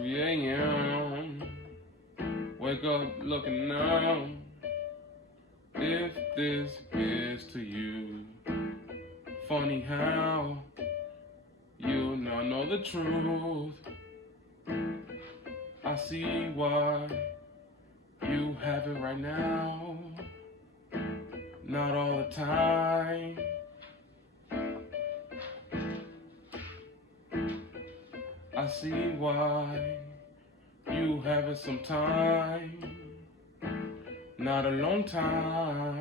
3 a.m. Wake up looking now. If this is to you, funny how you now know the truth. I see why you have it right now, not all the time. I see why you have it sometime, not a long time.